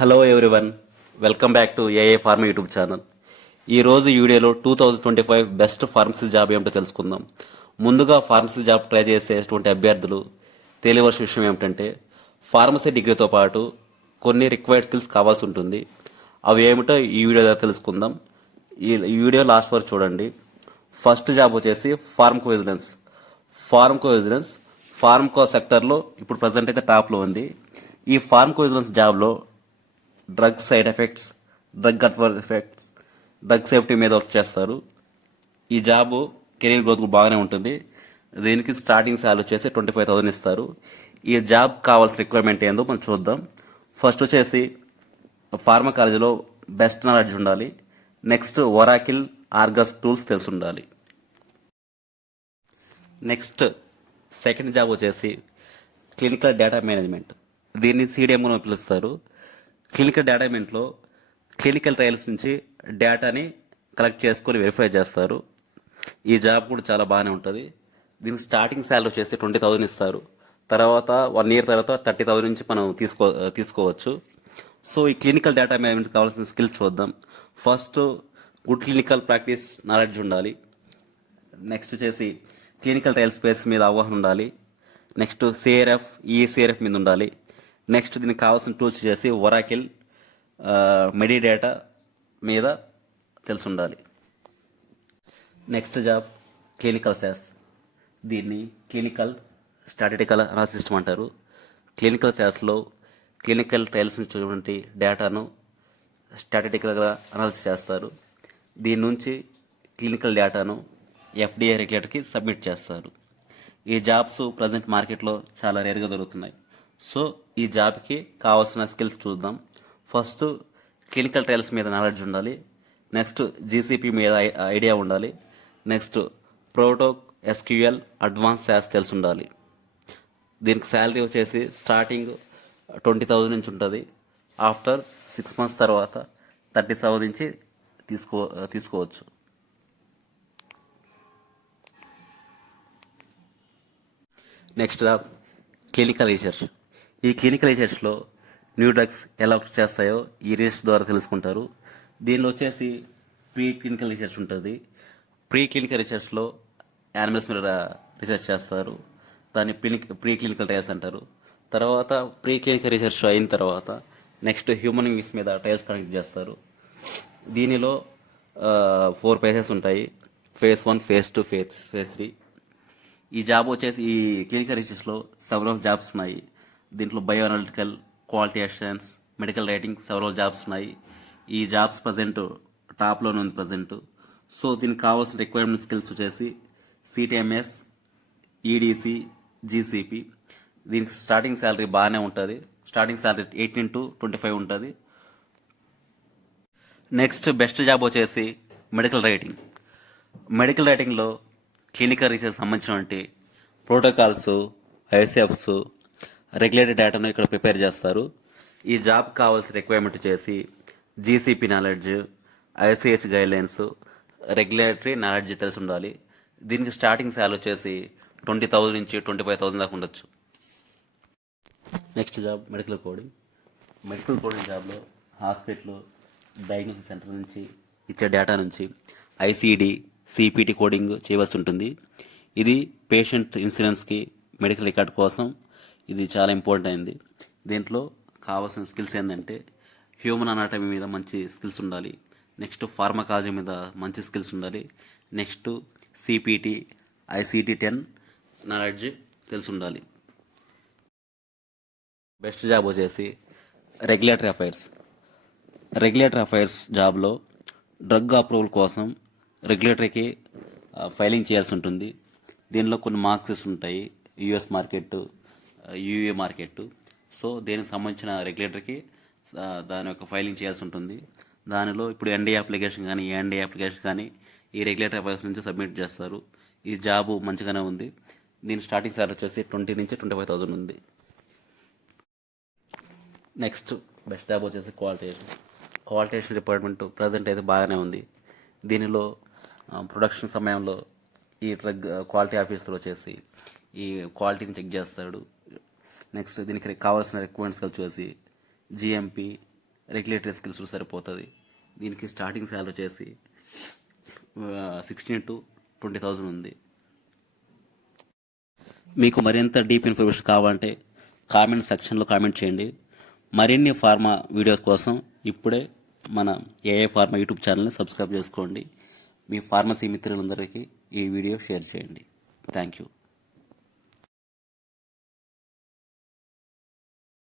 Hello everyone, welcome back to ఏఏ pharma YouTube channel. ఈరోజు ఈ వీడియోలో 2025 బెస్ట్ ఫార్మసీ జాబ్ ఏమిటో తెలుసుకుందాం. ముందుగా ఫార్మసీ జాబ్ ట్రై చేసేటువంటి అభ్యర్థులు తెలియవలసిన విషయం ఏమిటంటే ఫార్మసీ డిగ్రీతో పాటు కొన్ని రిక్వైర్డ్ స్కిల్స్ కావాల్సి ఉంటుంది. అవి ఏమిటో ఈ వీడియో ద్వారా తెలుసుకుందాం. ఈ వీడియో లాస్ట్ వరకు చూడండి. ఫస్ట్ జాబ్ వచ్చేసి ఫార్మకో సెక్టర్లో ఇప్పుడు ప్రజెంట్ అయితే టాప్లో ఉంది. ఈ ఫార్మకో జాబ్లో drug side effects, drug adverse effects, drug safety మీద వర్క్ చేస్తారు. ఈ జాబ్ కెరీర్ గ్రోత్ బాగానే ఉంటుంది. దీనికి స్టార్టింగ్ శాలరీ వచ్చేసి 25,000 ఇస్తారు. ఈ జాబ్ కావాల్సిన రిక్వైర్మెంట్ ఏందో మనం చూద్దాం. ఫస్ట్ వచ్చేసి ఫార్మా కాలేజీలో బెస్ట్ నాలెడ్జ్ ఉండాలి. నెక్స్ట్ ఒరాకిల్, ఆర్గస్ టూల్స్ తెలిసి ఉండాలి. నెక్స్ట్ సెకండ్ జాబ్ వచ్చేసి క్లినికల్ డేటా మేనేజ్మెంట్. దీన్ని సిడిఎంఓ అని పిలుస్తారు. క్లినికల్ డేటామెంట్లో క్లినికల్ ట్రయల్స్ నుంచి డేటాని కలెక్ట్ చేసుకొని వెరిఫై చేస్తారు. ఈ జాబ్ కూడా చాలా బాగానే ఉంటుంది. దీనికి స్టార్టింగ్ శాలరీ వచ్చేసి 20,000 ఇస్తారు. తర్వాత 1 year తర్వాత 30,000 నుంచి మనం తీసుకోవచ్చు. సో ఈ క్లినికల్ డేటా మేనేజ్మెంట్ కావాల్సిన స్కిల్స్ చూద్దాం. First good clinical practice knowledge ఉండాలి. నెక్స్ట్ వచ్చేసి క్లినికల్ ట్రయల్ స్పేస్ మీద అవగాహన ఉండాలి. నెక్స్ట్ సిఆర్ఎఫ్, ఈసిఆర్ఎఫ్ మీద ఉండాలి. నెక్స్ట్ దీనికి కావాల్సిన టూల్స్ చేసి ఒరాకిల్, మెడిడేటా మీద తెలిసి ఉండాలి. Next job clinical SAS. దీన్ని క్లినికల్ స్టాటిస్టికల్ అనాలిసిస్ సిస్టమ్ అంటారు. క్లినికల్ శాస్లో క్లినికల్ ట్రయల్స్ నుంచి డేటాను స్టాటిస్టికల్గా అనాలిసిస్ చేస్తారు. దీని నుంచి క్లినికల్ డేటాను ఎఫ్డిఏ రెగ్యులేటర్కి సబ్మిట్ చేస్తారు. ఈ జాబ్స్ ప్రజెంట్ మార్కెట్లో చాలా రేర్గా దొరుకుతున్నాయి. సో ఈ జాబ్కి కావాల్సిన స్కిల్స్ చూద్దాం. ఫస్ట్ క్లినికల్ ట్రయల్స్ మీద నాలెడ్జ్ ఉండాలి. నెక్స్ట్ జీసీపీ మీద ఐడియా ఉండాలి. నెక్స్ట్ ప్రోటో ఎస్క్యూఎల్, అడ్వాన్స్ శాస్ తెలిసి ఉండాలి. దీనికి శాలరీ వచ్చేసి స్టార్టింగ్ 20,000 నుంచి ఉంటుంది. ఆఫ్టర్ 6 months తర్వాత 30,000 నుంచి తీసుకోవచ్చు. Next job clinical research. ఈ క్లినికల్ రీసెర్చ్లో న్యూ డ్రగ్స్ ఎలా వర్క్ చేస్తాయో ఈ రీసెర్చ్ ద్వారా తెలుసుకుంటారు. దీనిలో వచ్చేసి ప్రీ క్లినికల్ రీసెర్చ్ ఉంటుంది. ప్రీ క్లినికల్ రీసెర్చ్లో యానిమల్స్ మీద రీసెర్చ్ చేస్తారు. దాన్ని ప్రీ క్లినికల్ ట్రయల్స్ అంటారు. తర్వాత ప్రీ క్లినికల్ రీసెర్చ్ అయిన తర్వాత నెక్స్ట్ హ్యూమన్ బీయింగ్స్ మీద ట్రయల్స్ కండక్ట్ చేస్తారు. దీనిలో 4 phases ఉంటాయి. phase 1, phase 2, phase 3. ఈ జాబ్ వచ్చేసి ఈ క్లినికల్ రీసెర్చ్లో సెవరల్ జాబ్స్ ఉన్నాయి. దీంట్లో bio analytical, quality assurance, medical writing several jobs ఉన్నాయి. ఈ జాబ్స్ ప్రజెంట్ టాప్లోనే ఉంది ప్రజెంట్. సో దీనికి కావాల్సిన రిక్వైర్మెంట్ స్కిల్స్ వచ్చేసి సిటిఎంఎస్, ఈడిసి, జీసీపీ. దీనికి స్టార్టింగ్ శాలరీ బాగానే ఉంటుంది. స్టార్టింగ్ శాలరీ 18 to 25 ఉంటుంది. నెక్స్ట్ బెస్ట్ జాబ్ వచ్చేసి మెడికల్ రైటింగ్. మెడికల్ రైటింగ్లో క్లినికల్ రీసెర్చ్ సంబంధించినటువంటి ప్రోటోకాల్స్, ఐసిఎఫ్స్, రెగ్యులేటరీ డేటాను ఇక్కడ ప్రిపేర్ చేస్తారు. ఈ జాబ్ కావాల్సిన రిక్వైర్మెంట్ వచ్చేసి GCP knowledge, ICH guidelines, regulatory knowledge తెలిసి ఉండాలి. దీనికి స్టార్టింగ్ శాలరీ వచ్చేసి 20,000 నుంచి 25,000 దాకా ఉండొచ్చు. Next job medical coding. Medical coding జాబ్లో హాస్పిటల్, డయాగ్నోసిస్ సెంటర్ నుంచి ఇచ్చే డేటా నుంచి ఐసిడి, సిపిటి కోడింగ్ చేయవలసి ఉంటుంది. ఇది పేషెంట్ ఇన్సూరెన్స్కి, మెడికల్ రికార్డ్ కోసం ఇది చాలా ఇంపార్టెంట్ అయింది. దీంట్లో కావాల్సిన స్కిల్స్ ఏంటంటే హ్యూమన్ అనాటమీ మీద మంచి స్కిల్స్ ఉండాలి. నెక్స్ట్ ఫార్మకాలజీ మీద మంచి స్కిల్స్ ఉండాలి. నెక్స్ట్ సిపిటి, ICD-10 నాలెడ్జ్ తెలిసి ఉండాలి. బెస్ట్ జాబ్ వచ్చేసి రెగ్యులేటరీ అఫైర్స్. రెగ్యులేటరీ అఫైర్స్ జాబ్లో డ్రగ్ అప్రూవల్ కోసం రెగ్యులేటరీకి ఫైలింగ్ చేయాల్సి ఉంటుంది. దీనిలో కొన్ని మార్క్సెస్ ఉంటాయి, US market, UA market. So దీనికి సంబంధించిన రెగ్యులేటర్కి దాని యొక్క ఫైలింగ్ చేయాల్సి ఉంటుంది. దానిలో ఇప్పుడు ఎన్డీఏ అప్లికేషన్ కానీ, ఏఎన్డీఏ అప్లికేషన్ కానీ ఈ రెగ్యులేటరీ అఫైర్స్ నుంచి సబ్మిట్ చేస్తారు. ఈ జాబు మంచిగానే ఉంది. దీని స్టార్టింగ్ సాలరీ వచ్చేసి 20 నుంచి 25,000 ఉంది. నెక్స్ట్ బెస్ట్ జాబ్ వచ్చేసి క్వాలిటేషన్ డిపార్ట్మెంట్ ప్రజెంట్ అయితే బాగానే ఉంది. దీనిలో ప్రొడక్షన్ సమయంలో ఈ డ్రగ్ క్వాలిటీ ఆఫీసర్ వచ్చేసి ఈ క్వాలిటీని చెక్ చేస్తాడు. నెక్స్ట్ దీనికి కావాల్సిన రిక్వైర్మెంట్స్ వచ్చేసి జిఎంపి, రెగ్యులేటరీ స్కిల్స్ సరిపోతుంది. దీనికి స్టార్టింగ్ శాలరీ వచ్చేసి 16 to 20,000 ఉంది. మీకు మరింత డీప్ ఇన్ఫర్మేషన్ కావాలంటే కామెంట్ సెక్షన్లో కామెంట్ చేయండి. మరిన్ని ఫార్మా వీడియోస్ కోసం ఇప్పుడే మన ఏఏ ఫార్మా యూట్యూబ్ ఛానల్ని సబ్స్క్రైబ్ చేసుకోండి. మీ ఫార్మసీ మిత్రులందరికీ ఈ వీడియో షేర్ చేయండి. Thank you.